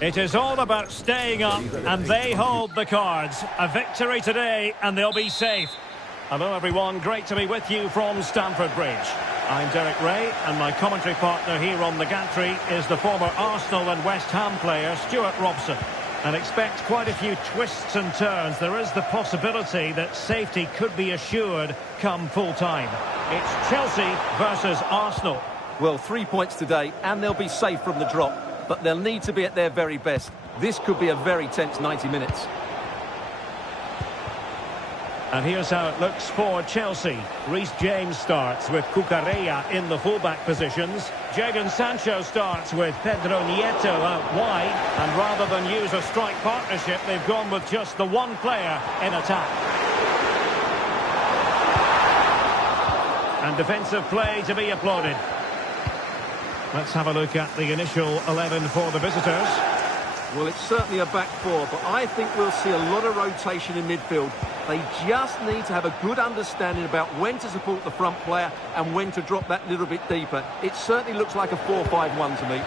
It is all about staying up, and they hold the cards. A victory today, and they'll be safe. Hello, everyone. Great to be with you from Stamford Bridge. I'm Derek Ray, and my commentary partner here on the gantry is the former Arsenal and West Ham player, Stuart Robson. And expect quite a few twists and turns. There is the possibility that safety could be assured come full-time. It's Chelsea versus Arsenal. Well, 3 points today, and they'll be safe from the drop. But they'll need to be at their very best. This could be a very tense 90 minutes. And here's how it looks for Chelsea. Reece James starts with Cucurella in the fullback positions. Jadon Sancho starts with Pedro Nieto out wide. And rather than use a strike partnership, they've gone with just the one player in attack. And defensive play to be applauded. Let's have a look at the initial 11 for the visitors. Well, it's certainly a back four, but I think we'll see a lot of rotation in midfield. They just need to have a good understanding about when to support the front player and when to drop that little bit deeper. It certainly looks like a 4-5-1 to me.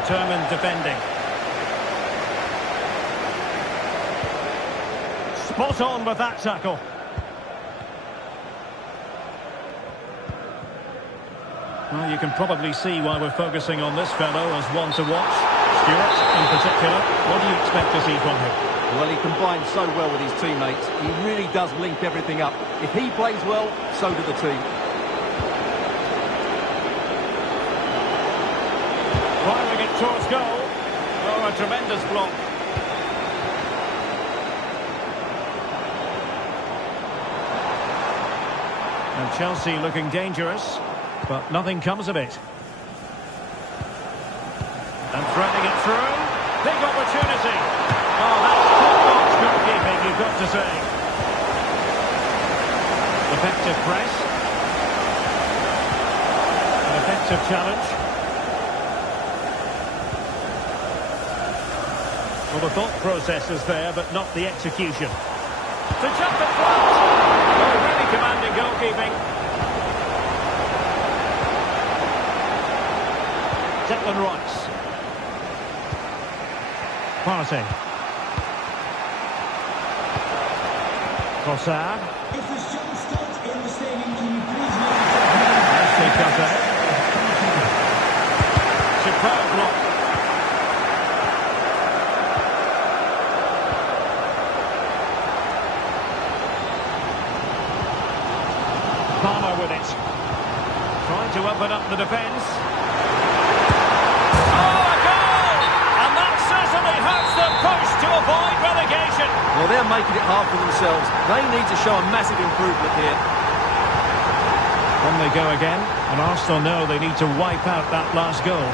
Determined defending. Spot on with that tackle. Well, you can probably see why we're focusing on this fellow as one to watch. Stuart, in particular, what do you expect to see from him? Well, he combines so well with his teammates. He really does link everything up. If he plays well, so do the team. Firing it towards goal. Oh, a tremendous block. And Chelsea looking dangerous, but nothing comes of it. And threading it through. Big opportunity. Oh, that's top-notch goalkeeping, you've got to say. Effective press. An effective challenge. Well, the thought process is there, but not the execution. To jump in front. Oh, really commanding goalkeeping. Declan Rice. Partey. Trossard. If the show starts in the stadium, can you please Nicely cut out. Superb block. Palmer with it. Trying to open up the defence. Oh, a goal! And that certainly hurts them push to avoid relegation. Well, they're making it hard for themselves. They need to show a massive improvement here. On they go again, and Arsenal know they need to wipe out that last goal.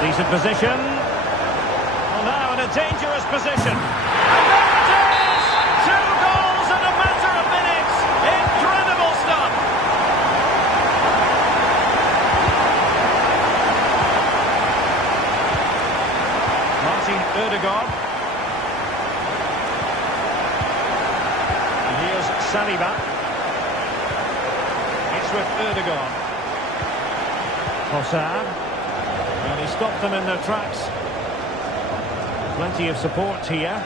Decent position. Well, now in a dangerous position. And there it is! 2 goals in a matter of minutes. Incredible stuff. Martin Ødegaard. And here's Saliba. It's with Ødegaard. Trossard. And he stopped them in their tracks. Plenty of support here.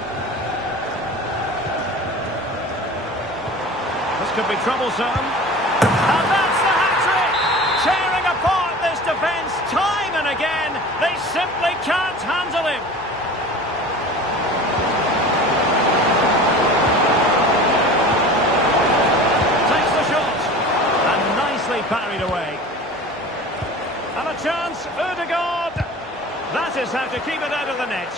This could be troublesome. And that's the hat-trick! Tearing apart this defence time and again. They simply can't handle him. Takes the shot. And nicely parried away. And a chance, Ødegaard. That is how to keep it out of the net.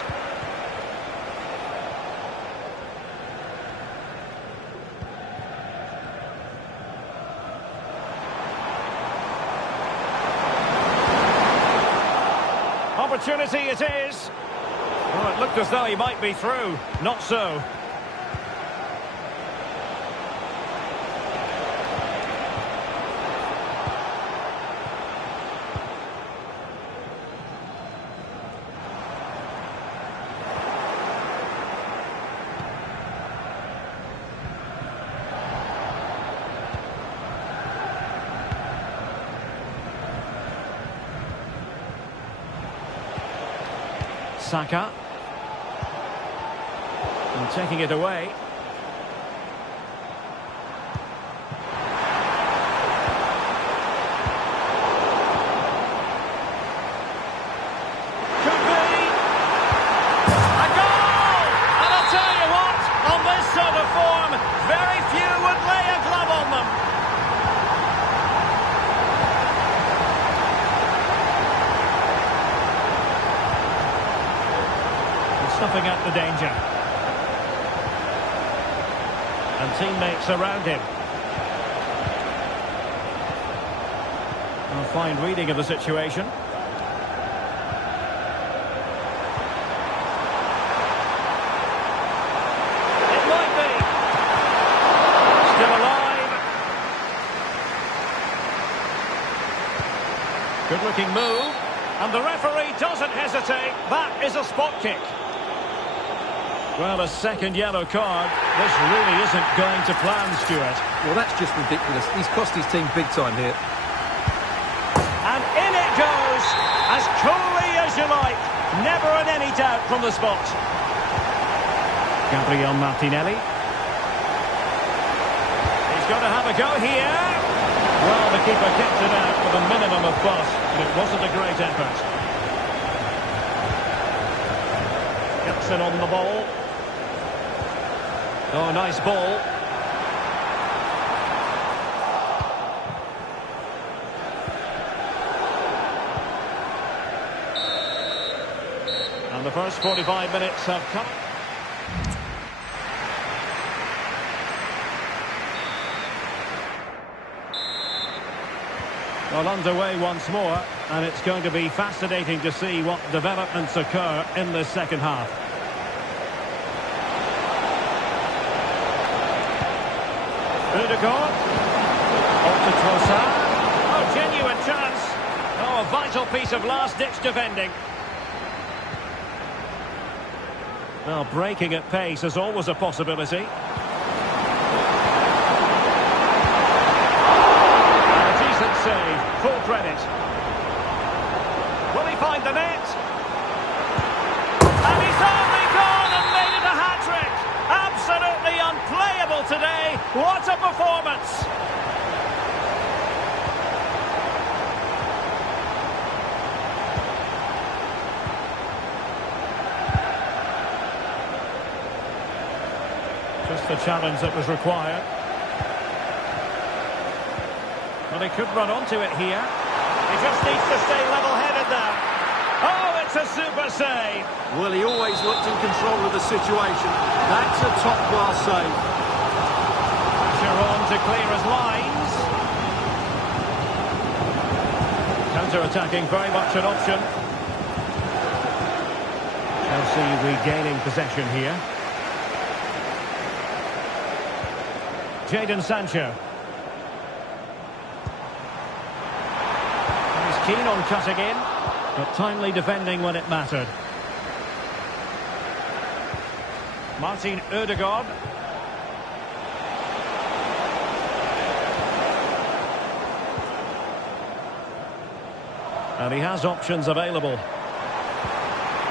Opportunity it is. Well, it looked as though he might be through. Not so. Saka. And taking it away. Could be a goal! And I'll tell you what, on this sort of form, very few would lay a glove on them. Snuffing out the danger. And teammates around him. A fine reading of the situation. It might be. Still alive. Good looking move. And the referee doesn't hesitate. That is a spot kick. Well, a second yellow card. This really isn't going to plan, Stuart. Well, that's just ridiculous. He's cost his team big time here. And in it goes, as coolly as you like. Never in any doubt from the spot. Gabriel Martinelli. He's got to have a go here. Well, the keeper kept it out with a minimum of fuss, but it wasn't a great effort. Gets it on the ball. Oh, nice ball. And the first 45 minutes have come. Well, underway once more, and it's going to be fascinating to see what developments occur in the second half. Ødegaard. On to Trossard. Oh, genuine chance. Oh, a vital piece of last-ditch defending. Well, breaking at pace is always a possibility. And a decent save. Full credit. Will he find the net? And he's only gone and made it a hat-trick. Absolutely unplayable today. What a performance! Just the challenge that was required. Well, he could run onto it here. He just needs to stay level-headed there. Oh, it's a super save. Well, he always looked in control of the situation. That's a top-class save. On to clear his lines. Counter-attacking, very much an option. Chelsea regaining possession here. Jadon Sancho. He's keen on cutting in, but timely defending when it mattered. Martin Ødegaard. And he has options available.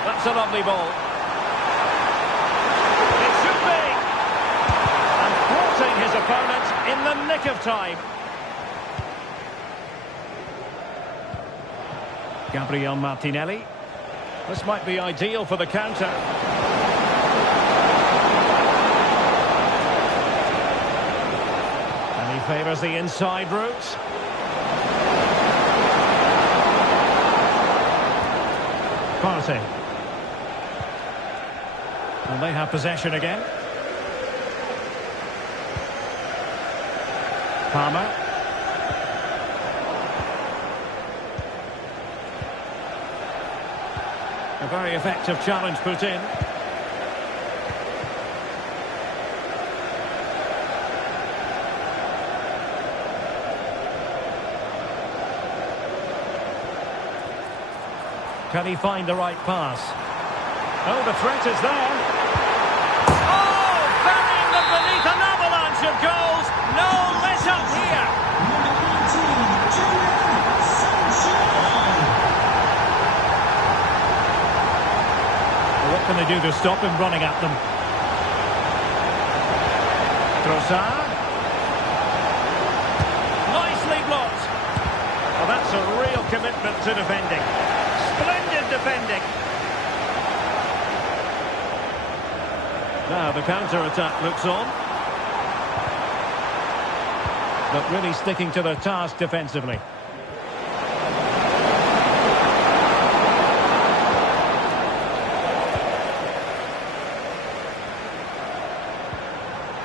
That's a lovely ball. It should be. And thwarting his opponent in the nick of time. Gabriel Martinelli. This might be ideal for the counter. And he favours the inside route. Partey. And they have possession again. Palmer. A very effective challenge put in. Can he find the right pass? Oh, the threat is there. Oh, burying them beneath an avalanche of goals. No let up here. do to stop him running at them? Trossard. Nicely blocked. Well, that's a real commitment to defending. Splendid defending. Now the counter-attack looks on. But really sticking to the task defensively.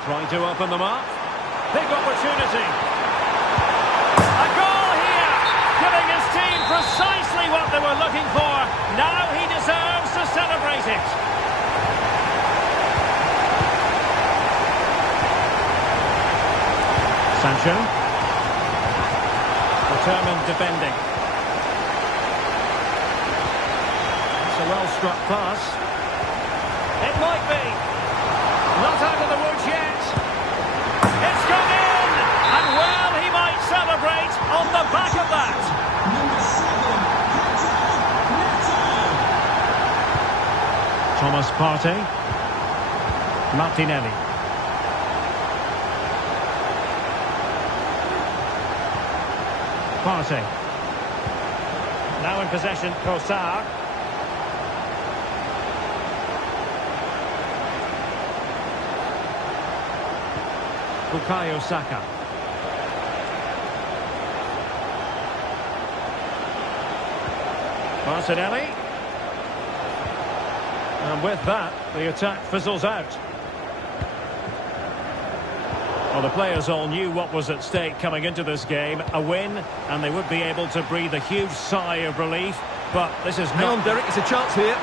Trying to open them up. Big opportunity. A goal here, giving his team precisely what they were looking for. Now he deserves to celebrate it. Sancho. Determined defending. It's a well-struck pass. It might be. Not out of the woods yet. It's gone in! And well, he might celebrate on the back of that. Number 7, Thomas Partey. Martinelli. Partey. Now in possession, Trossard. Bukayo Saka. Martinelli. And with that, the attack fizzles out. Well, the players all knew what was at stake coming into this game. A win, and they would be able to breathe a huge sigh of relief. But this is Hang on, Derek, it's a chance here.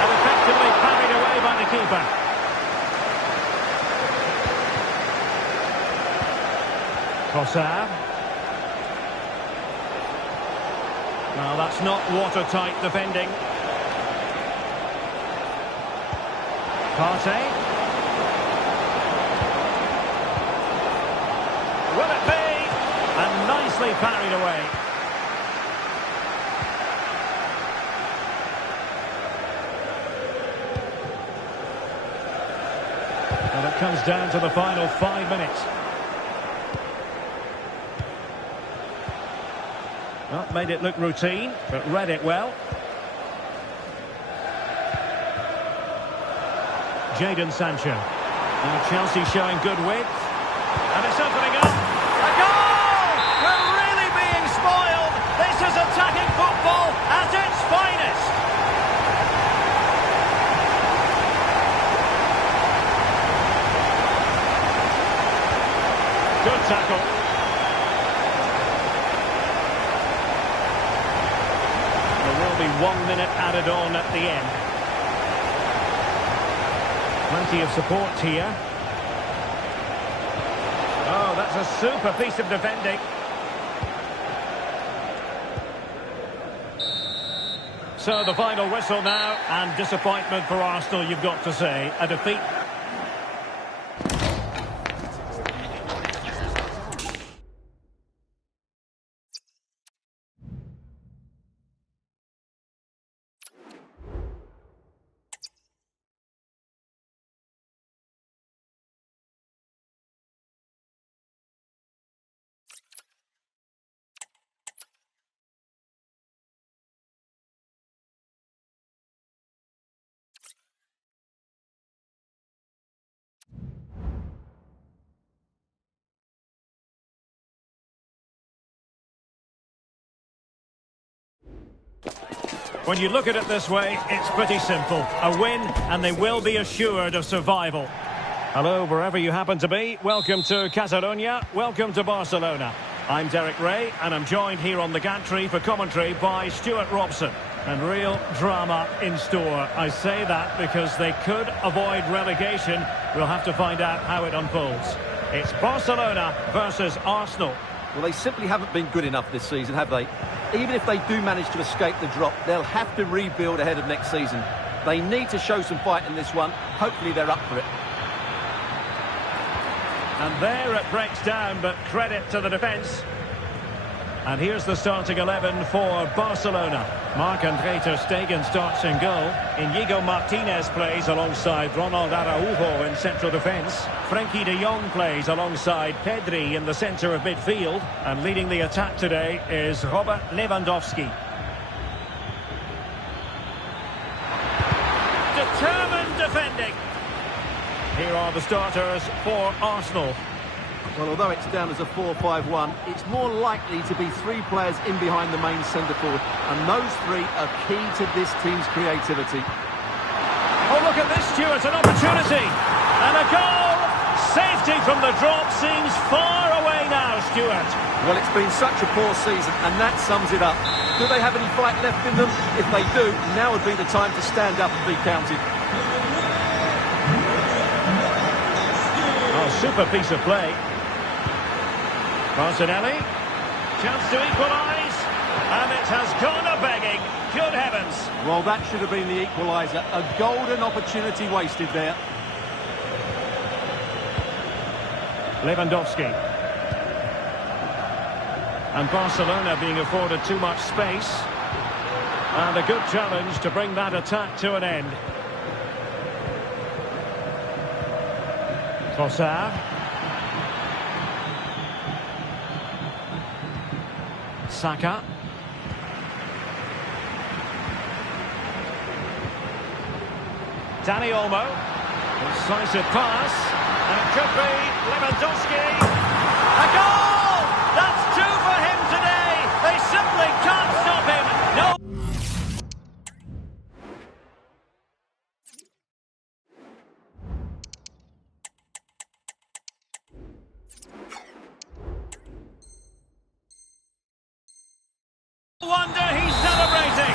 And effectively parried away by the keeper. Trossard. Well, that's not watertight defending. Partey. Will it be? And nicely parried away. And it comes down to the final 5 minutes. Well, made it look routine, but read it well. Jadon Sancho. Now Chelsea showing good width. And it's opening up. A goal! We're really being spoiled. This is attacking football at its finest. Good tackle. There will be 1 minute added on at the end. Plenty of support here. Oh, that's a super piece of defending. So the final whistle now, and disappointment for Arsenal, you've got to say. A defeat. When you look at it this way, it's pretty simple. A win, and they will be assured of survival. Hello, wherever you happen to be. Welcome to Catalonia. Welcome to Barcelona. I'm Derek Ray, and I'm joined here on the gantry for commentary by Stuart Robson. And real drama in store. I say that because they could avoid relegation. We'll have to find out how it unfolds. It's Barcelona versus Arsenal. Well, they simply haven't been good enough this season, have they? Even if they do manage to escape the drop, they'll have to rebuild ahead of next season. They need to show some fight in this one. Hopefully they're up for it. And there it breaks down, but credit to the defence. And here's the starting 11 for Barcelona. Marc-André ter Stegen starts in goal. Inigo Martinez plays alongside Ronald Araujo in central defence. Frenkie de Jong plays alongside Pedri in the centre of midfield. And leading the attack today is Robert Lewandowski. Determined defending. Here are the starters for Arsenal. Well, although it's down as a 4-5-1, it's more likely to be three players in behind the main centre-forward, and those three are key to this team's creativity. Oh, look at this, Stuart, an opportunity! And a goal! Safety from the drop seems far away now, Stuart. Well, it's been such a poor season, and that sums it up. Do they have any fight left in them? If they do, now would be the time to stand up and be counted. Oh, super piece of play. Martinelli, chance to equalise, and it has gone a-begging. Good heavens. Well, that should have been the equaliser. A golden opportunity wasted there. Lewandowski. And Barcelona being afforded too much space. And a good challenge to bring that attack to an end. Trossard. Saka. Dani Olmo. Decisive pass. And it could be Lewandowski. A goal! That's two for him today. They simply can't stop him. No. Wonder he's celebrating.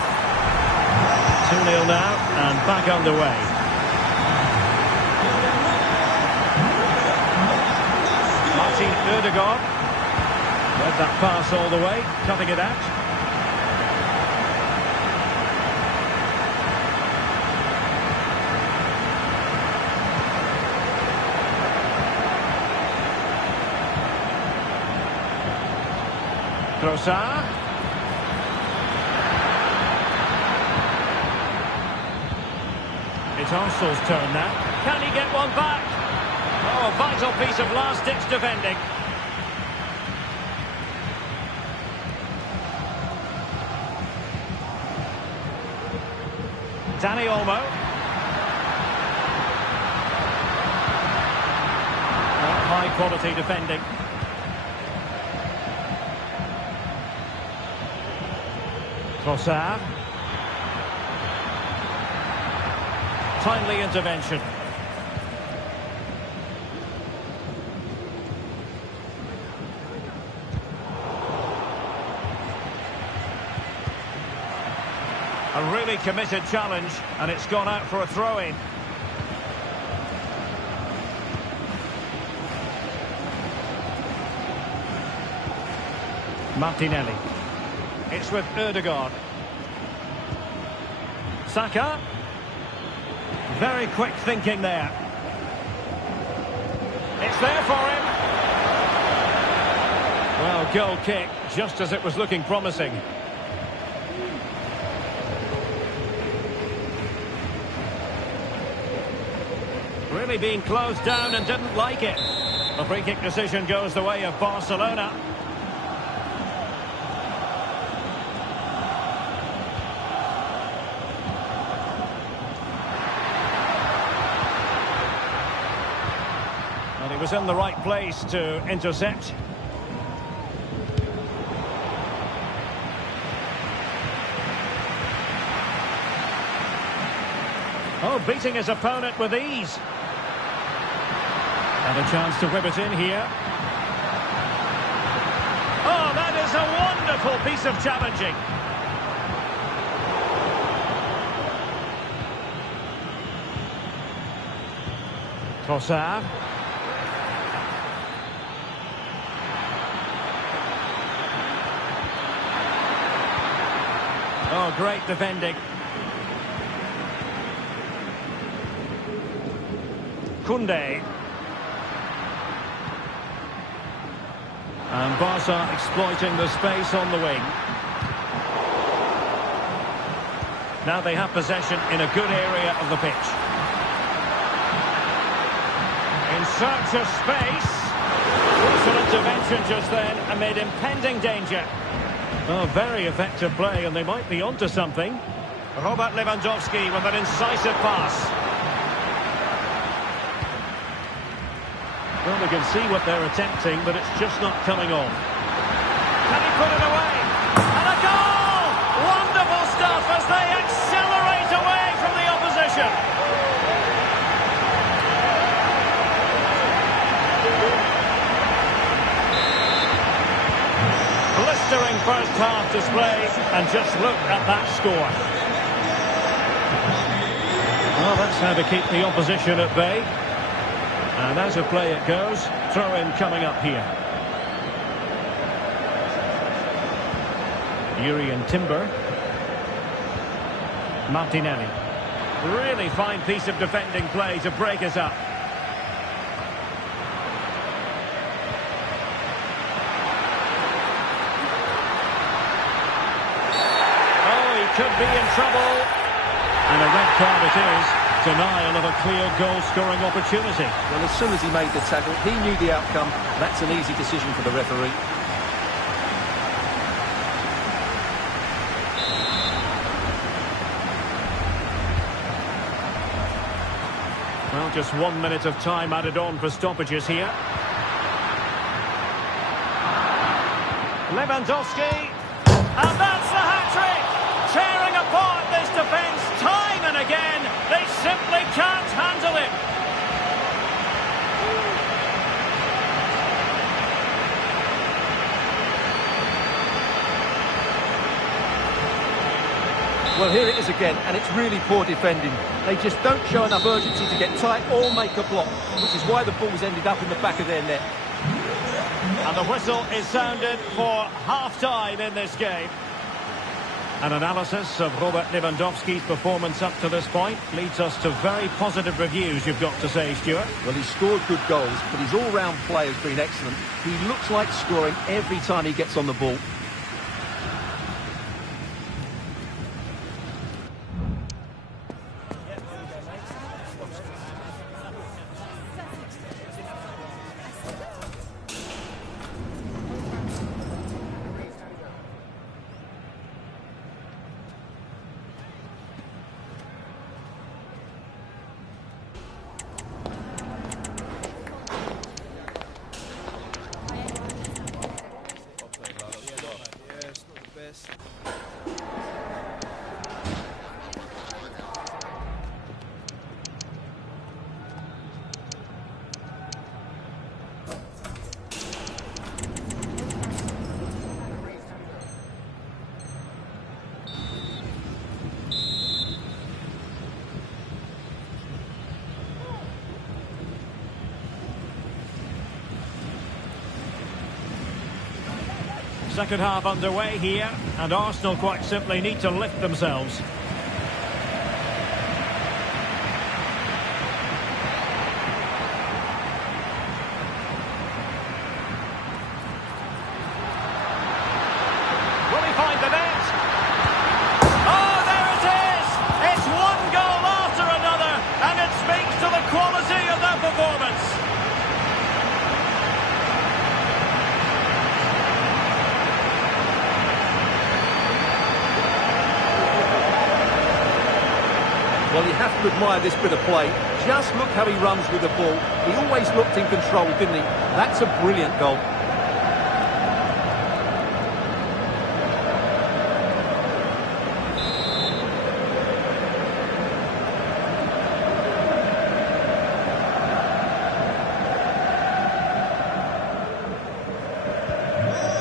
2-0 now and back underway. Martin Ødegaard read that pass all the way, cutting it out. Trossard. It's Arsenal's turn now. Can he get one back? Oh, a vital piece of last-ditch defending. Dani Olmo. High-quality defending. Trossard. Timely intervention. A really committed challenge, and it's gone out for a throw-in. Martinelli. It's with Ødegaard. Saka. Very quick thinking there. It's there for him. Well, goal kick, just as it was looking promising. Really being closed down and didn't like it. The free kick decision goes the way of Barcelona. He was in the right place to intercept. Oh, beating his opponent with ease. And a chance to whip it in here. Oh, that is a wonderful piece of challenging. Trossard. Oh, great defending. Koundé. And Barca exploiting the space on the wing. Now they have possession in a good area of the pitch. In search of space. Crucial intervention just then amid impending danger. Oh, very effective play, and they might be onto something. Robert Lewandowski with an incisive pass. Well, we can see what they're attempting, but it's just not coming off. Can he put it away? And a goal! Wonderful stuff as they accelerate away from the opposition. Blistering first half display, and just look at that score. Well, that's how to keep the opposition at bay. And as a play it goes, throw-in coming up here. Urian Timber. Martinelli. Really fine piece of defending play to break us up. Could be in trouble. And a red card it is. Denial of a clear goal-scoring opportunity. Well, as soon as he made the tackle, he knew the outcome. That's an easy decision for the referee. Well, just 1 minute of time added on for stoppages here. Lewandowski. And that's the hat-trick! Tearing apart this defence time and again. They simply can't handle it. Well, here it is again, and it's really poor defending. They just don't show enough urgency to get tight or make a block, which is why the ball's ended up in the back of their net. And the whistle is sounded for half-time in this game. An analysis of Robert Lewandowski's performance up to this point leads us to very positive reviews, you've got to say, Stuart. Well, he's scored good goals, but his all-round play has been excellent. He looks like scoring every time he gets on the ball. Second half underway here, and Arsenal quite simply need to lift themselves. Will he find the net? Oh, there it is! It's one goal after another, and it speaks to the quality of their performance. Well, you have to admire this bit of play. Just look how he runs with the ball. He always looked in control, didn't he? That's a brilliant goal.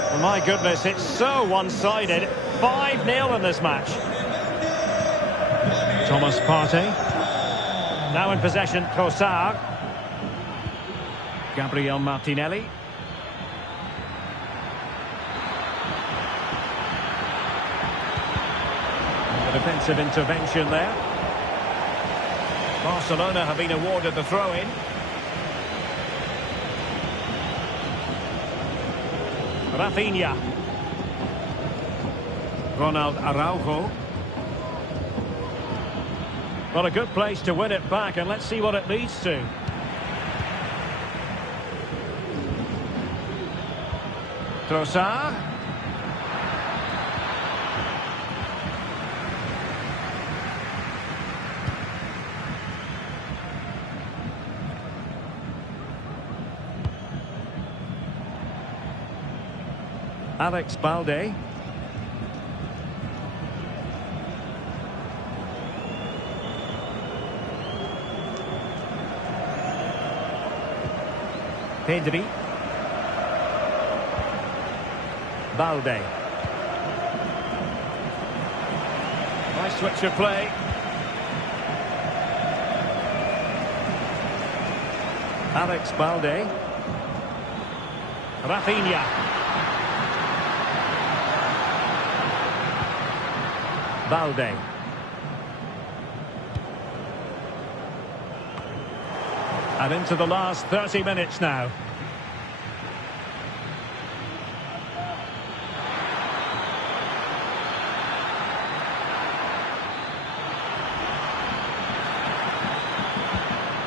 Well, my goodness, it's so one-sided. 5-0 in this match. Thomas Partey. Now in possession, Trossard. Gabriel Martinelli. A defensive intervention there. Barcelona have been awarded the throw-in. Rafinha. Ronald Araujo. Well, a good place to win it back, and let's see what it leads to. Trossard. Alex Balde. Pedri. Balde. Nice switch of play. Alex Balde. Rafinha. Balde. And into the last 30 minutes now.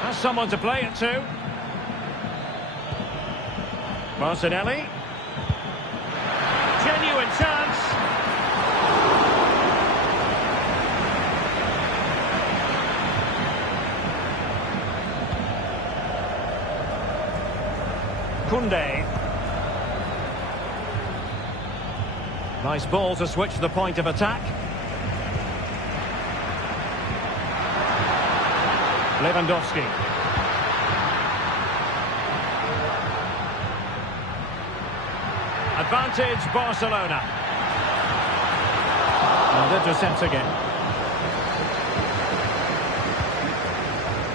Has someone to play it to. Martinelli. Genuine chance. Koundé. Nice ball to switch the point of attack. Lewandowski. Advantage Barcelona. And intercepts again.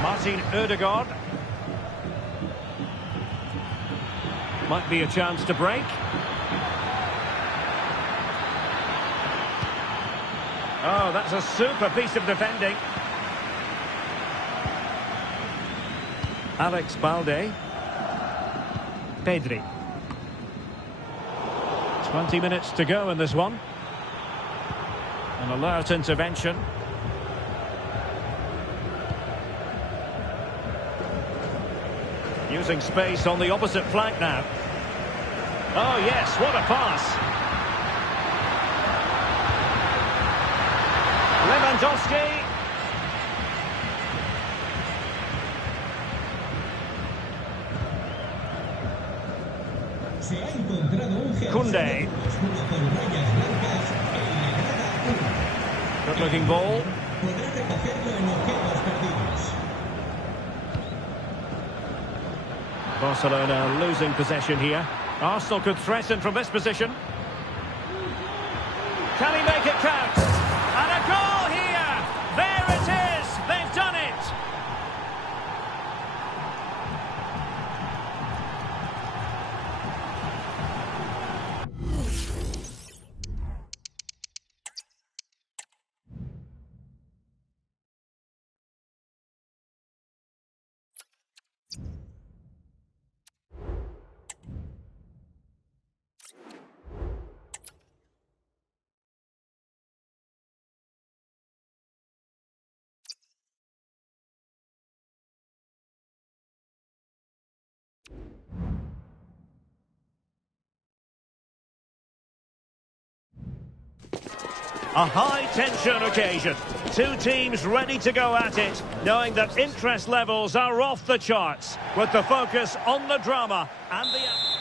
Martin Ødegaard. Might be a chance to break. Oh, that's a super piece of defending. Alex Balde. Pedri. 20 minutes to go in this one. An alert intervention. Using space on the opposite flank now. Oh yes, what a pass. Lewandowski. Se ha encontrado un Koundé. con rayas blancas en la grada 1. Good looking ball. Podrá recogerlo en objetos perdidos. Barcelona losing possession here. Arsenal could threaten from this position. Can he make it count? And a goal here! There it is! They've done it! A high-tension occasion. Two teams ready to go at it, knowing that interest levels are off the charts, with the focus on the drama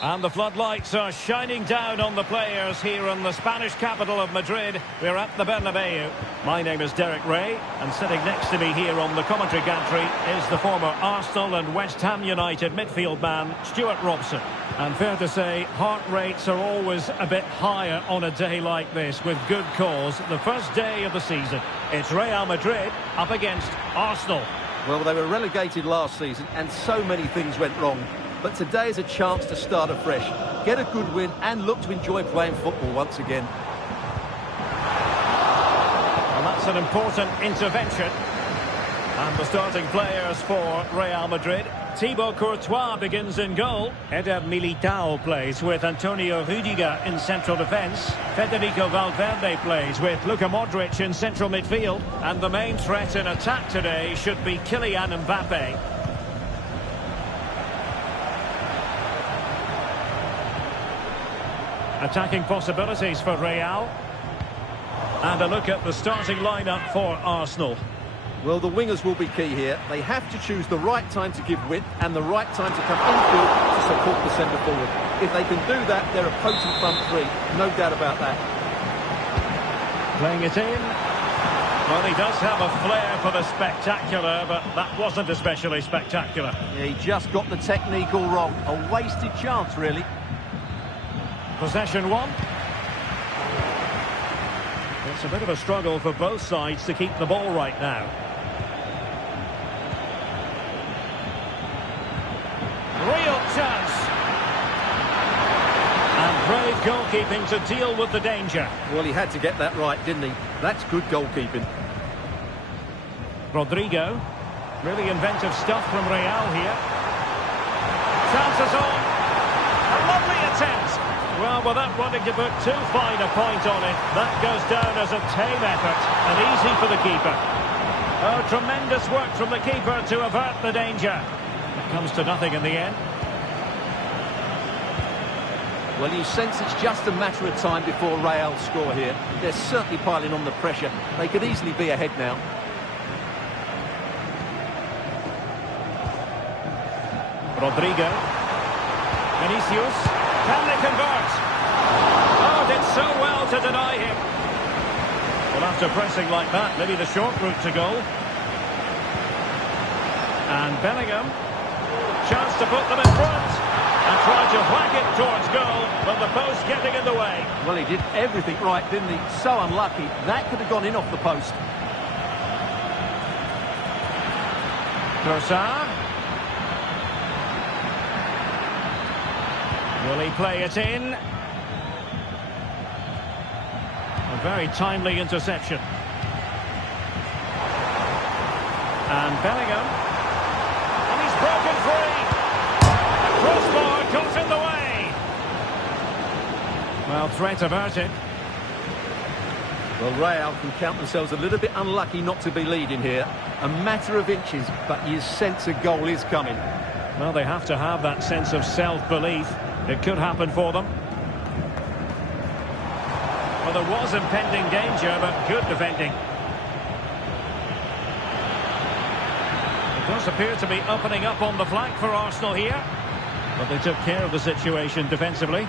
and the floodlights are shining down on the players here in the Spanish capital of Madrid. We're at the Bernabeu. My name is Derek Ray, and sitting next to me here on the commentary gantry is the former Arsenal and West Ham United midfield man, Stuart Robson. And fair to say, heart rates are always a bit higher on a day like this, with good cause. The first day of the season. It's Real Madrid up against Arsenal. Well, they were relegated last season and so many things went wrong. But today is a chance to start afresh, get a good win and look to enjoy playing football once again. Well, that's an important intervention. And the starting players for Real Madrid. Thibaut Courtois begins in goal. Eder Militao plays with Antonio Rüdiger in central defence. Federico Valverde plays with Luka Modric in central midfield. And the main threat in attack today should be Kylian Mbappe. Attacking possibilities for Real. And a look at the starting lineup for Arsenal. Well, the wingers will be key here. They have to choose the right time to give width and the right time to come infield to support the centre forward. If they can do that, they're a potent front three. No doubt about that. Playing it in. Well, he does have a flair for the spectacular, but that wasn't especially spectacular. Yeah, he just got the technique all wrong. A wasted chance, really. Possession one. It's a bit of a struggle for both sides to keep the ball right now. Real chance. And brave goalkeeping to deal with the danger. Well, he had to get that right, didn't he? That's good goalkeeping. Rodrigo. Really inventive stuff from Real here. Chances on. A lovely attempt. Well, without wanting to put too fine a point on it, that goes down as a tame effort and easy for the keeper. Oh, tremendous work from the keeper to avert the danger. It comes to nothing in the end. Well, you sense it's just a matter of time before Real score here. They're certainly piling on the pressure. They could easily be ahead now. Rodrigo. Vinicius. Can they convert? Oh, did so well to deny him. Well, after pressing like that, maybe the short route to goal. And Bellingham. Chance to put them in front. And try to whack it towards goal, but the post getting in the way. Well, he did everything right, didn't he? So unlucky. That could have gone in off the post. Trossard. Will he play it in? A very timely interception. And Bellingham. And he's broken free. The crossbar got in the way. Well, threat averted. Well, Real can count themselves a little bit unlucky not to be leading here. A matter of inches, but you sense a goal is coming. Well, they have to have that sense of self-belief. It could happen for them. Well, there was impending danger, but good defending. It does appear to be opening up on the flank for Arsenal here. But they took care of the situation defensively.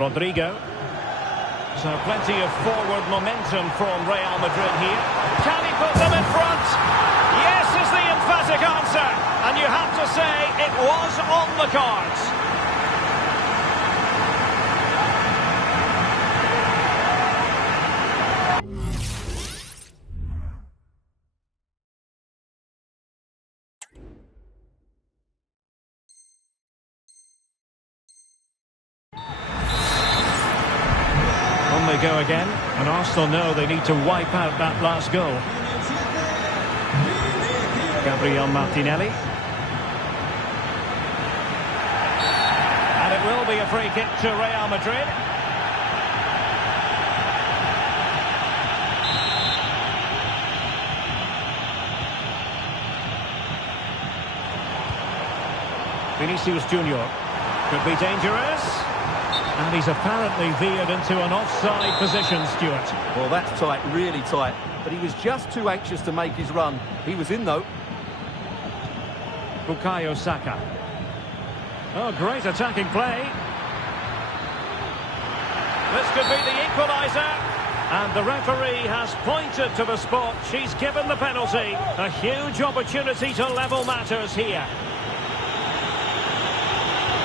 Rodrigo. So plenty of forward momentum from Real Madrid here. Can he put them in front? Yes is the emphatic answer. And you have to say it was on the cards. On they go again, and Arsenal know they need to wipe out that last goal. Gabriel Martinelli. And it will be a free kick to Real Madrid. Vinicius Junior could be dangerous. And he's apparently veered into an offside position, Stuart. Well, that's tight, really tight. But he was just too anxious to make his run. He was in, though. Bukayo Saka. Oh, great attacking play. This could be the equaliser. And the referee has pointed to the spot. She's given the penalty. A huge opportunity to level matters here.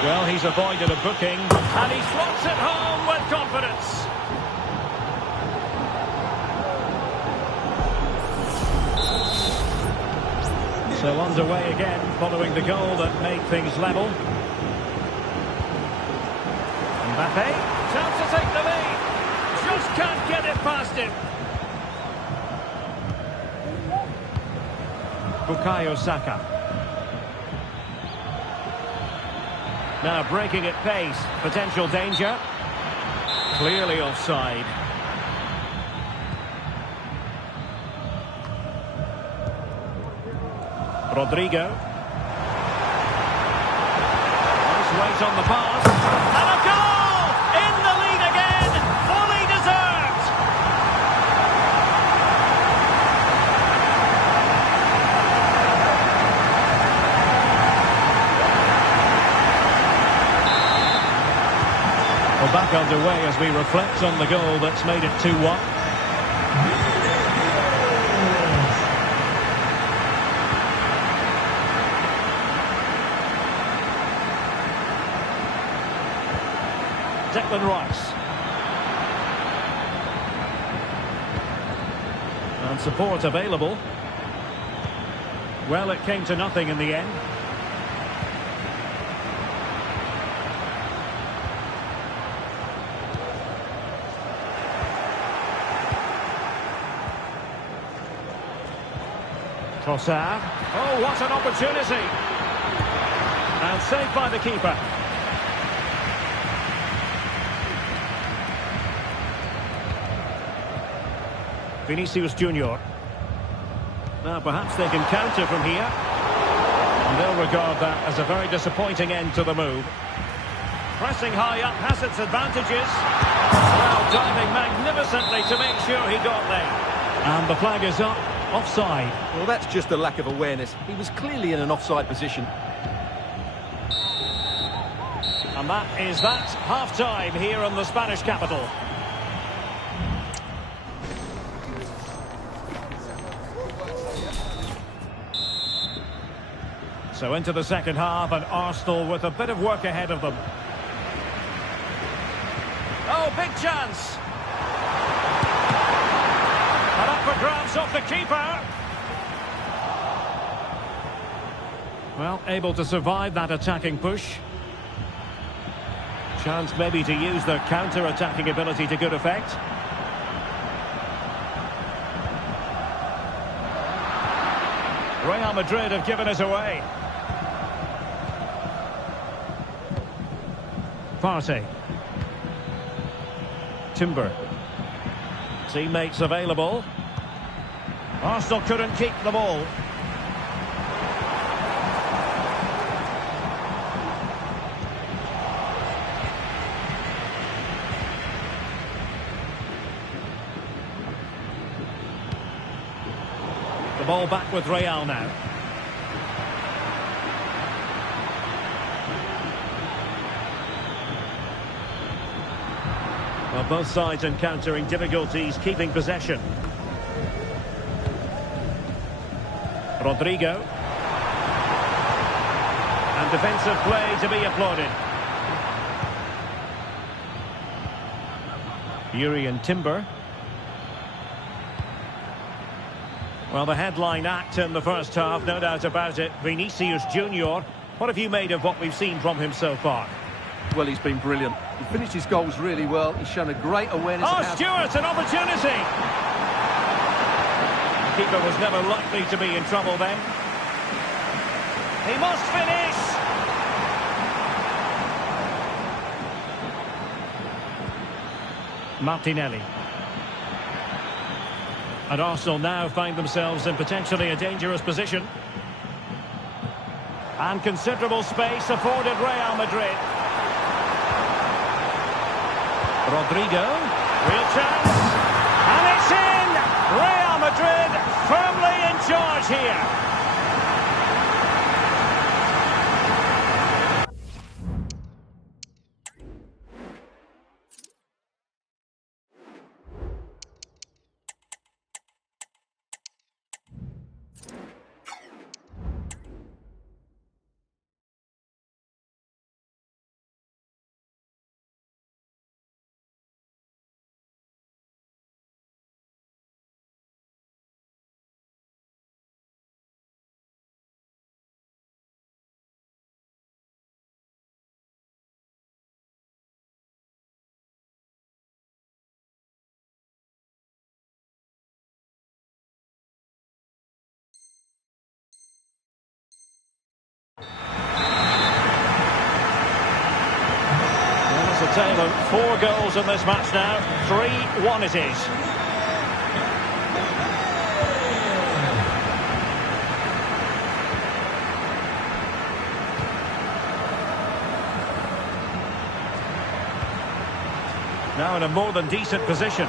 Well, he's avoided a booking. And he slots it home with confidence. So underway again, following the goal that made things level. Mbappe, chance to take the lead. Just can't get it past him. Bukayo Saka. Now breaking at pace. Potential danger. Clearly offside. Rodrigo. Nice weight on the pass. And a goal! In the lead again! Fully deserved! We're back underway as we reflect on the goal that's made it 2-1. Declan Rice. And support available. Well, it came to nothing in the end. Trossard. Oh, what an opportunity. And saved by the keeper. Vinicius Junior. Now perhaps they can counter from here. And they'll regard that as a very disappointing end to the move. Pressing high up has its advantages. Well, diving magnificently to make sure he got there. And the flag is up. Offside. Well, that's just a lack of awareness. He was clearly in an offside position. And that is that. Half-time here in the Spanish capital. So into the second half, and Arsenal with a bit of work ahead of them. Oh, big chance! And up for grabs off the keeper. Well, able to survive that attacking push. Chance maybe to use their counter-attacking ability to good effect. Real Madrid have given it away. Partey. Timber. Teammates available. Arsenal couldn't keep the ball. The ball back with Real now. Well, both sides encountering difficulties keeping possession. Rodrigo. And defensive play to be applauded. Yuri and Timber. Well, the headline act in the first half, no doubt about it. Vinicius Junior. What have you made of what we've seen from him so far? Well, he's been brilliant. He finished his goals really well. He's shown a great awareness. Oh, Stewart, an opportunity! The keeper was never likely to be in trouble then. He must finish! Martinelli. And Arsenal now find themselves in potentially a dangerous position. And considerable space afforded Real Madrid. Rodrigo, real chance, and it's in! Real Madrid firmly in charge here. Taylor, 4 goals in this match now. 3-1 it is. Now in a more than decent position.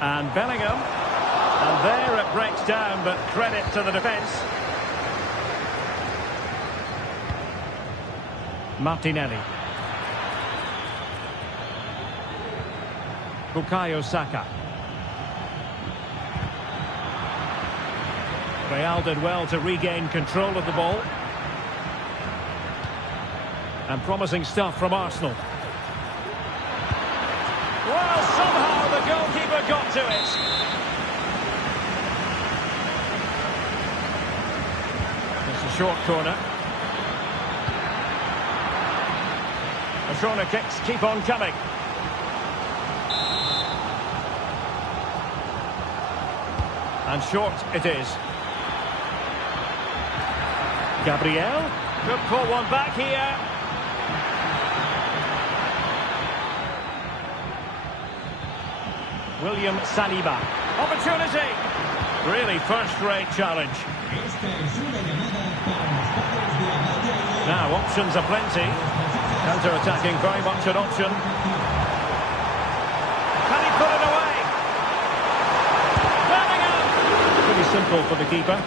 And Bellingham. And there it breaks down, but credit to the defence. Martinelli. Bukayo Saka. Real did well to regain control of the ball. And promising stuff from Arsenal. Well, somehow the goalkeeper got to it. It's a short corner. The corner kicks keep on coming. And short it is. Gabriel could pull one back here. William Saliba. Opportunity. Really first-rate challenge. Now options are plenty. Counter-attacking very much an option. Can he put it away? Bellingham. Pretty simple for the keeper.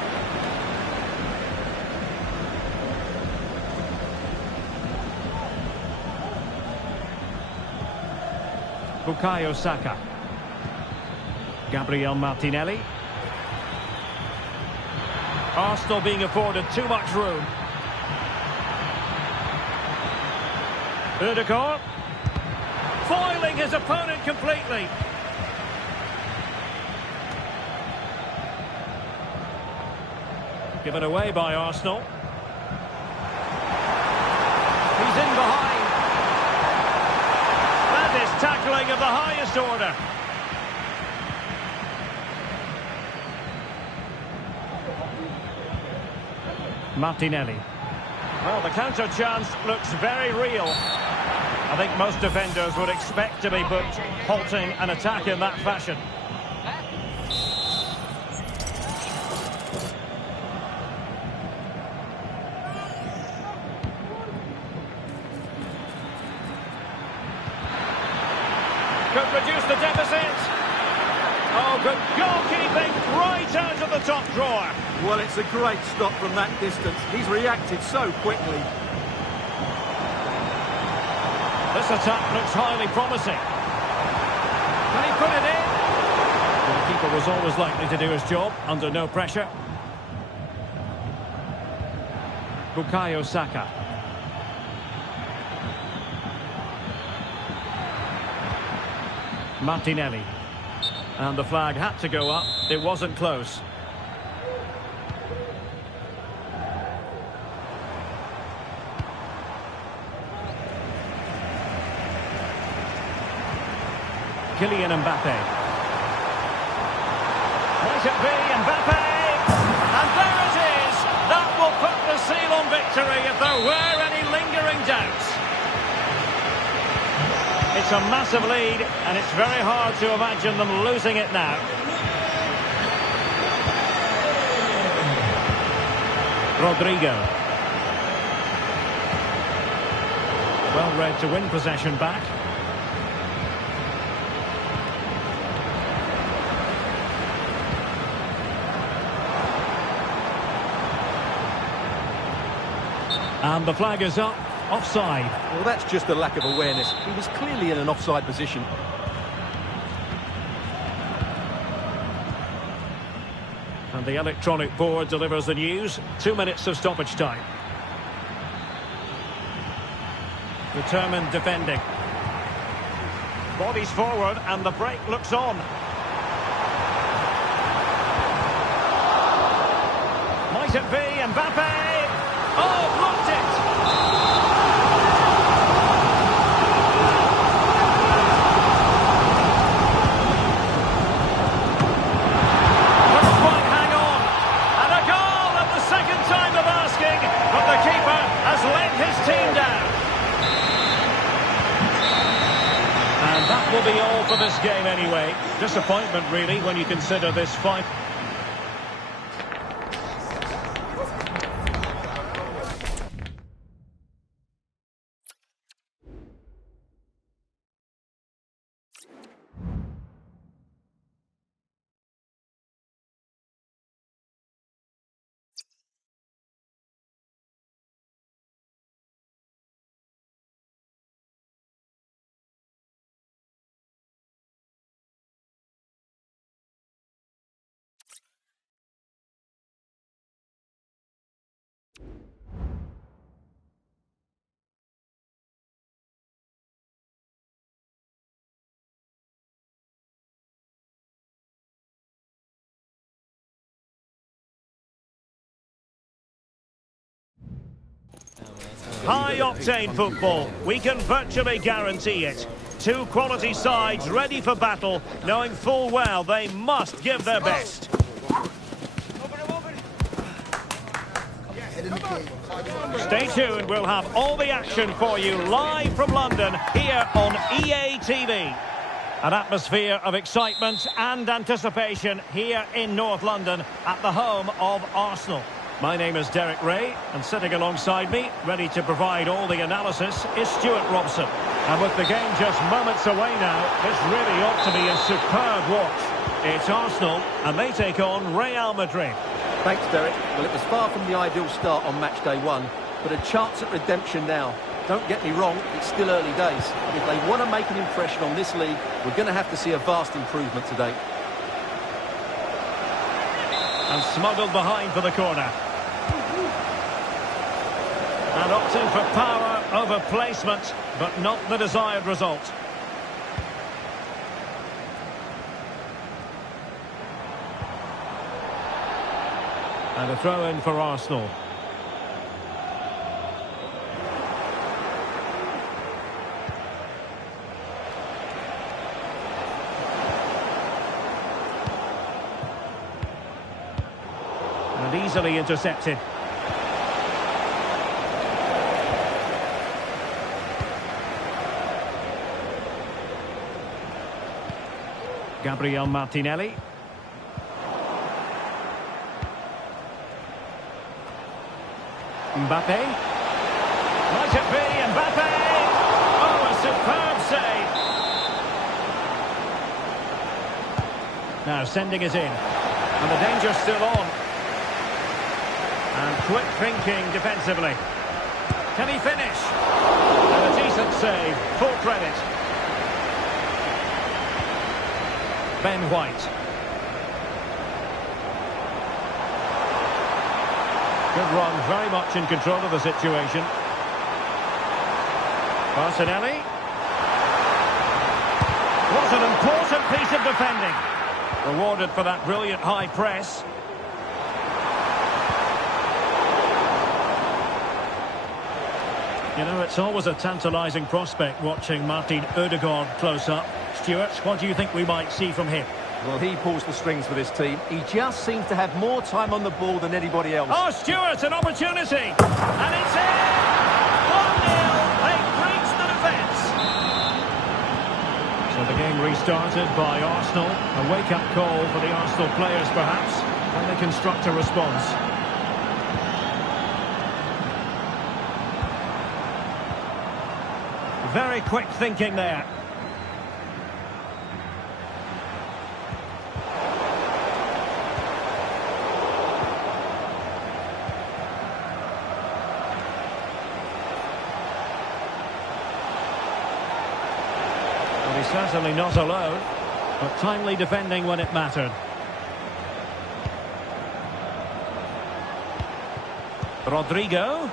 Bukayo Saka. Gabriel Martinelli. Arsenal being afforded too much room. Ødegaard. Foiling his opponent completely. Given away by Arsenal. He's in behind. That is tackling of the highest order. Martinelli. Well, the counter chance looks very real. I think most defenders would expect to be booked halting an attack in that fashion. Could reduce the deficit. Oh, good goalkeeping right out of the top drawer. Well, it's a great stop from that distance. He's reacted so quickly. This attack looks highly promising. Can he put it in? The keeper was always likely to do his job under no pressure. Bukayo Saka. Martinelli. And the flag had to go up. It wasn't close. Kylian Mbappe. Might it be Mbappe? And there it is! That will put the seal on victory if there were any lingering doubts. It's a massive lead, and it's very hard to imagine them losing it now. Rodrigo. Well read to win possession back. And the flag is up. Offside. Well, that's just a lack of awareness. He was clearly in an offside position. And the electronic board delivers the news. 2 minutes of stoppage time. Determined defending. Bodies forward and the break looks on. Might it be Mbappe? Oh, blocked it! Couldn't quite hang on. And a goal at the second. And that will be all for this game anyway. Disappointment, really, when you consider this fight. High-octane football, we can virtually guarantee it. Two quality sides ready for battle, knowing full well they must give their best. Stay tuned, we'll have all the action for you live from London here on EA TV. An atmosphere of excitement and anticipation here in North London at the home of Arsenal. My name is Derek Ray, and sitting alongside me, ready to provide all the analysis, is Stuart Robson. And with the game just moments away now, this really ought to be a superb watch. It's Arsenal, and they take on Real Madrid. Thanks, Derek. Well, it was far from the ideal start on match day one, but a chance at redemption now. Don't get me wrong, it's still early days. But if they want to make an impression on this league, we're going to have to see a vast improvement today. And smuggled behind for the corner. And opting for power over placement, but not the desired result. And a throw in for Arsenal. And easily intercepted. Gabriel Martinelli. Mbappe. Might it be Mbappe? Oh, a superb save. Now sending it in. And the danger's still on. And quick thinking defensively. Can he finish? And a decent save. Full credit. Ben White. Good run, very much in control of the situation. Martinelli. What an important piece of defending. Rewarded for that brilliant high press. You know, it's always a tantalising prospect watching Martin Ødegaard close up. Stuart, what do you think we might see from him? Well, he pulls the strings for this team. He just seems to have more time on the ball than anybody else. Oh, Stuart, an opportunity! And it's in! 1-0, they've breached the defence. So the game restarted by Arsenal. A wake-up call for the Arsenal players, perhaps, and they construct a response. Very quick thinking there. Well, he's certainly not alone, but timely defending when it mattered. Rodrigo.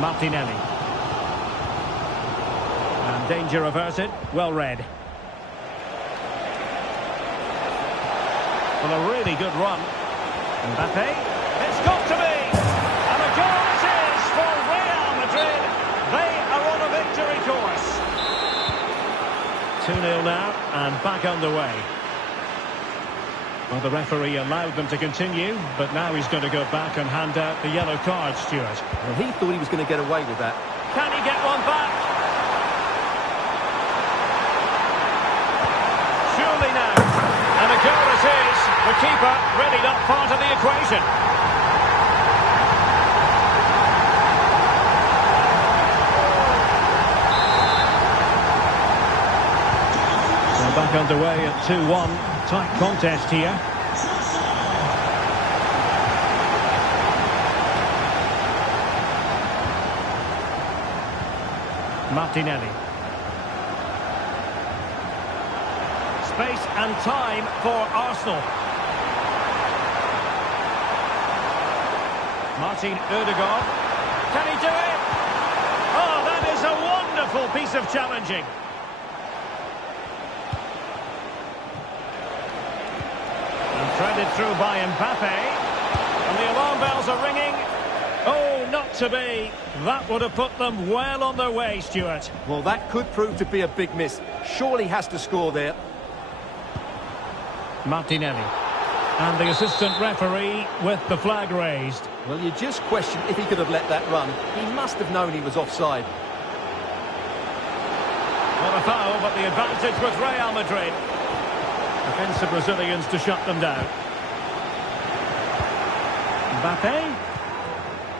Martinelli. And danger averted. Well read. Well, a really good run. Mbappe. It's got to be! And a goal it is for Real Madrid. They are on a victory course. 2-0 now and back underway. Well, the referee allowed them to continue, but now he's going to go back and hand out the yellow card, Stuart. Well, he thought he was going to get away with that. Can he get one back? Surely now. And a goal it is. The keeper really not part of the equation. We're back underway at 2-1. Tight contest here. Martinelli. Space and time for Arsenal. Martin Odegaard. Can he do it? Oh, that is a wonderful piece of challenging. And threaded through by Mbappe. And the alarm bells are ringing. Oh, not to be. That would have put them well on their way, Stuart. Well, that could prove to be a big miss. Surely has to score there. Martinelli. And the assistant referee with the flag raised. Well, you just question if he could have let that run. He must have known he was offside. Not a foul, but the advantage with Real Madrid. Defensive Brazilians to shut them down. Mbappe.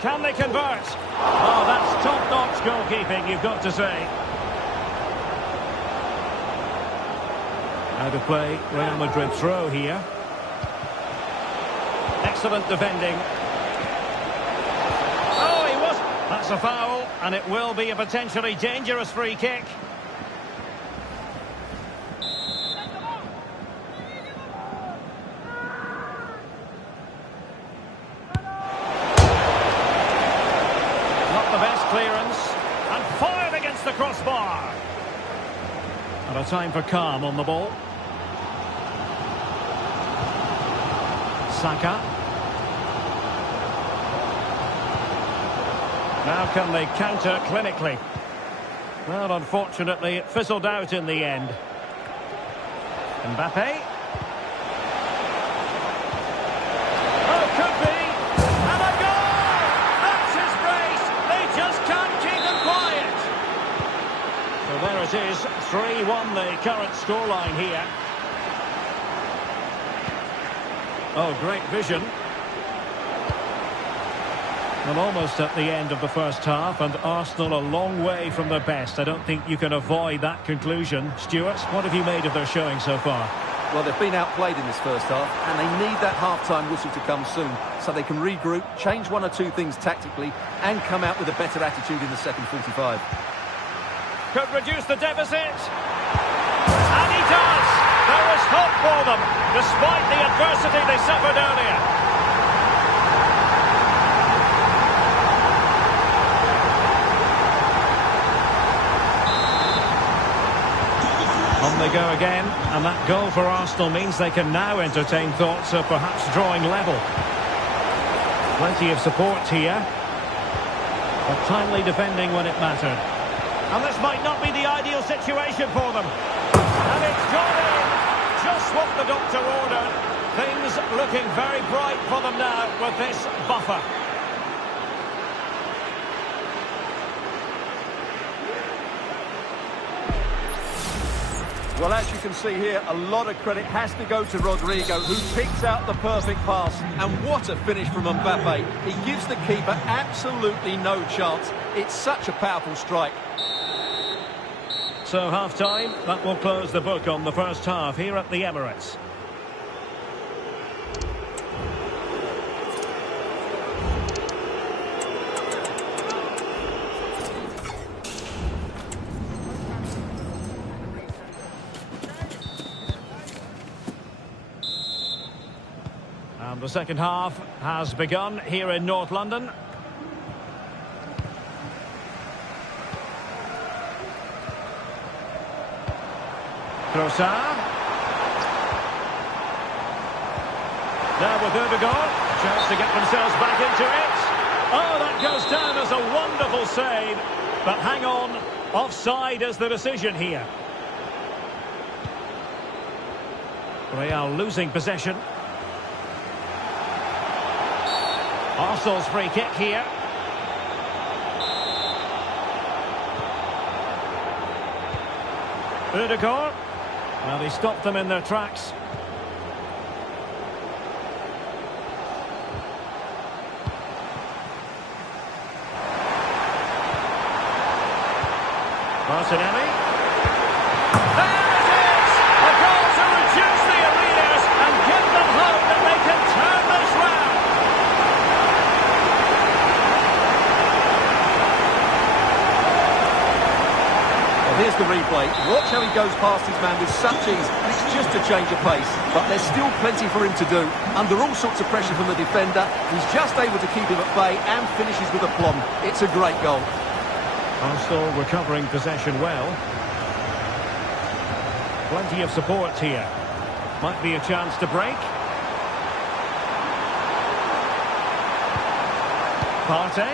Can they convert? Oh, that's top-notch goalkeeping, you've got to say. Out of play, Real Madrid throw here. Excellent defending. Oh, he was... That's a foul, and it will be a potentially dangerous free kick. Clearance and fired against the crossbar. And a time for calm on the ball. Saka. Now can they counter clinically? Well, unfortunately, it fizzled out in the end. Mbappe. Oh, could be. And a goal! That's his brace. They just can't keep him quiet. So there it is. 3-1 the current scoreline here. Oh, great vision. Well, almost at the end of the first half, and Arsenal a long way from their best. I don't think you can avoid that conclusion. Stuart, what have you made of their showing so far? Well, they've been outplayed in this first half, and they need that half-time whistle to come soon, so they can regroup, change one or two things tactically, and come out with a better attitude in the second 45. Could reduce the deficit. And he does! There is hope for them, despite the adversity they suffered earlier. On they go again, and that goal for Arsenal means they can now entertain thoughts of perhaps drawing level. Plenty of support here, but timely defending when it mattered. And this might not be the ideal situation for them. And it's gone in, just what the doctor ordered. Things looking very bright for them now with this buffer. Well, as you can see here, a lot of credit has to go to Rodrigo, who picks out the perfect pass. And what a finish from Mbappe. He gives the keeper absolutely no chance. It's such a powerful strike. So half-time, that will close the book on the first half here at the Emirates. And the second half has begun here in North London. Trossard. Now with Odegaard, chance to get themselves back into it. Oh, that goes down as a wonderful save. But hang on, offside is the decision here. Real losing possession. Arsenal's free kick here. Ødegaard. Well, he stopped them in their tracks. Martinelli. There it is! A goal to reduce the arrears and give them hope that they can turn this round. Well, here's the replay. Watch how he goes past his man with such ease. It's just a change of pace, but there's still plenty for him to do. Under all sorts of pressure from the defender, he's just able to keep him at bay and finishes with aplomb. It's a great goal. Arsenal recovering possession well. Plenty of support here. Might be a chance to break. Partey.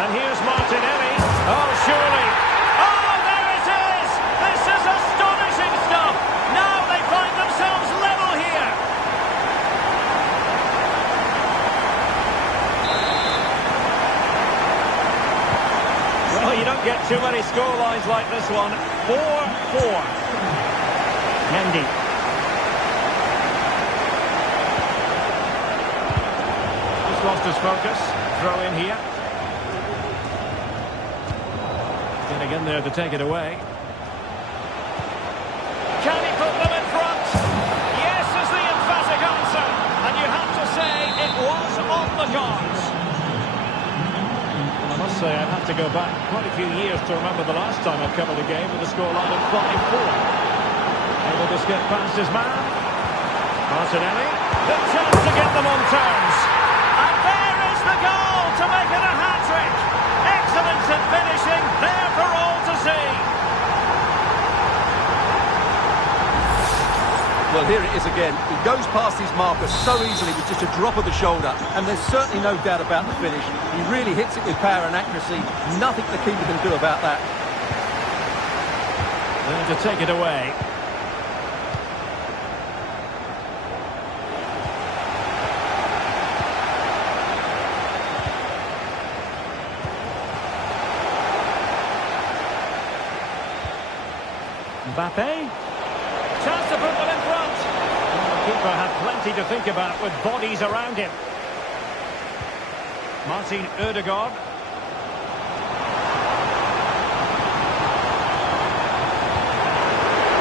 And here's Martinelli. Oh, surely. Oh, there it is! This is astonishing stuff! Now they find themselves level here. Well, you don't get too many scorelines like this one. 4-4. Mendy. Just lost his focus. Throw in here. Getting in there to take it away. Can he put them in front? Yes is the emphatic answer. And you have to say it was on the cards. I must say I'd have to go back quite a few years to remember the last time I've covered a game with a scoreline of 5-4. Able to skip past his man. Martinelli. The chance to get them on terms. And there is the goal to make it a hat-trick. Excellence in finishing, there for all to see. Well, here it is again. He goes past his marker so easily with just a drop of the shoulder, and there's certainly no doubt about the finish. He really hits it with power and accuracy. Nothing the keeper can do about that. There to take it away. Mbappe. Chance to put them in front. Well, the keeper had plenty to think about with bodies around him. Martin Ødegaard.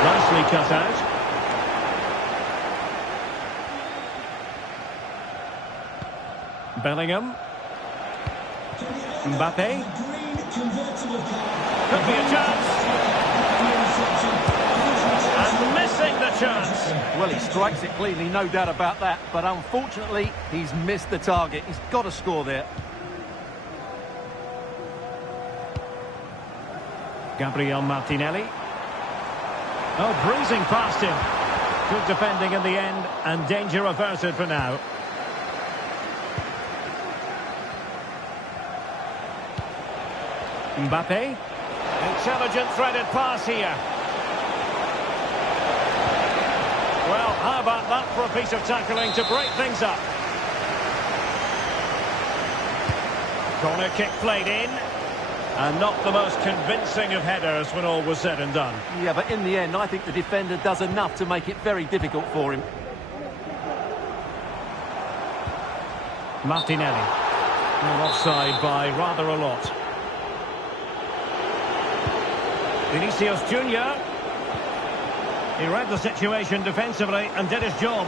Nicely cut out. Bellingham. Mbappe. Could be a chance. And missing the chance. Well, he strikes it cleanly, no doubt about that. But unfortunately, he's missed the target. He's got to score there. Gabriel Martinelli. Oh, breezing past him. Good defending in the end, and danger averted for now. Mbappe. Intelligent threaded pass here. Well, how about that for a piece of tackling to break things up? Corner kick played in. And not the most convincing of headers when all was said and done. Yeah, but in the end, I think the defender does enough to make it very difficult for him. Martinelli. Well, offside by rather a lot. Vinicius Junior. He read the situation defensively and did his job.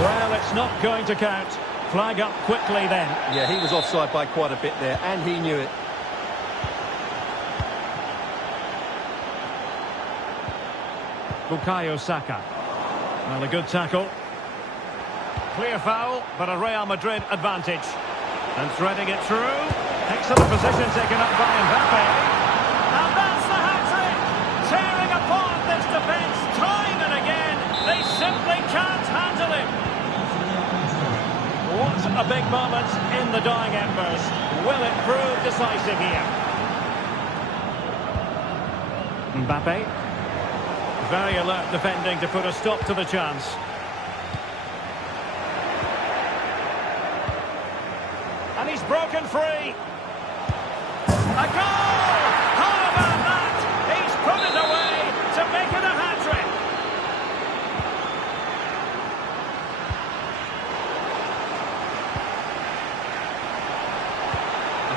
Well, it's not going to count. Flag up quickly then. Yeah, he was offside by quite a bit there, and he knew it. Bukayo Saka. Well, a good tackle. Clear foul, but a Real Madrid advantage. And threading it through. Excellent position taken up by Mbappe. And that's the hat-trick! Tearing apart this defence time and again. They simply can't handle him. What a big moment in the dying embers. Will it prove decisive here? Mbappe. Very alert defending to put a stop to the chance. broken free. A goal! How about that? He's put it away to make it a hat-trick.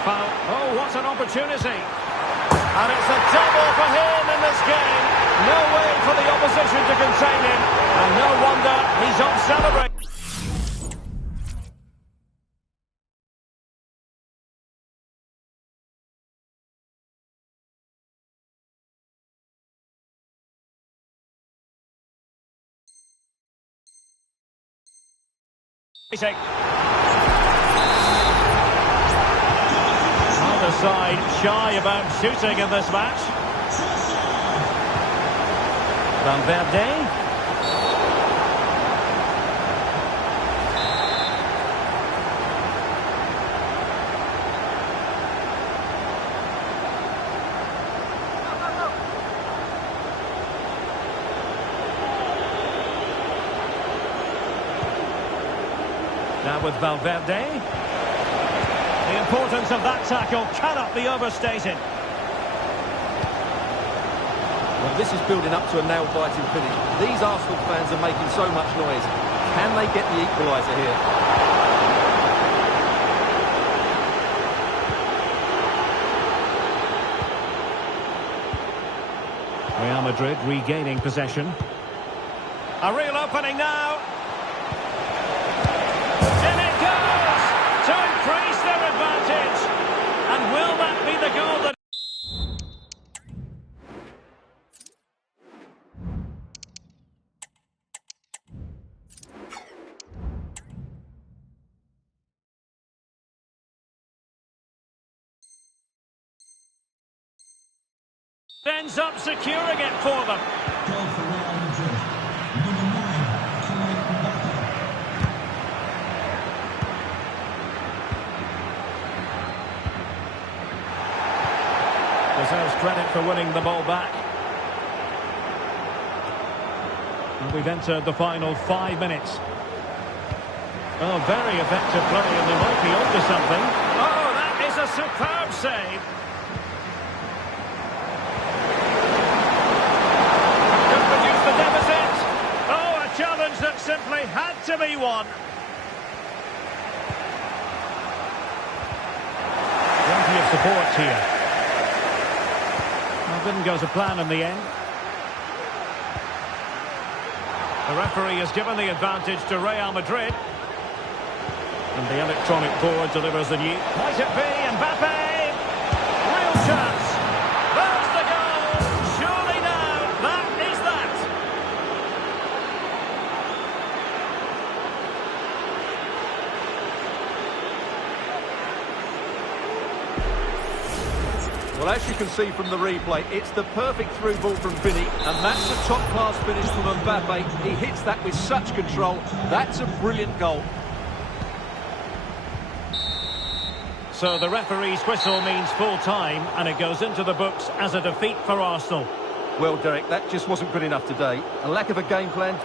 Foul. Oh, what an opportunity. And it's a double for him in this game. No way for the opposition to contain him. And no wonder he's off celebrating. Either side shy about shooting in this match. Valverde. Now with Valverde. The importance of that tackle cannot be overstated. Well, this is building up to a nail-biting finish. These Arsenal fans are making so much noise. Can they get the equaliser here? Real Madrid regaining possession. A real opening now. In it goes to increase their advantage. And will that be the goal that... ends up securing it for them. Goal for Real Madrid. Number 9, Kylian Mbappe. Deserves credit for winning the ball back. And we've entered the final 5 minutes. Oh, very effective play, and they might be onto something. Oh, that is a superb save. Could reduce the deficit. Oh, a challenge that simply had to be won. Plenty of support here. Didn't go to plan in the end. The referee has given the advantage to Real Madrid. And the electronic board delivers the news. Might it be Mbappe? Real chance. There's the goal. Surely now, that is that. Well, as you can see from the replay, it's the perfect through ball from Vinny, and that's a top-class finish from Mbappe. He hits that with such control. That's a brilliant goal. So the referee's whistle means full time, and it goes into the books as a defeat for Arsenal. Well, Derek, that just wasn't good enough today. A lack of a game plan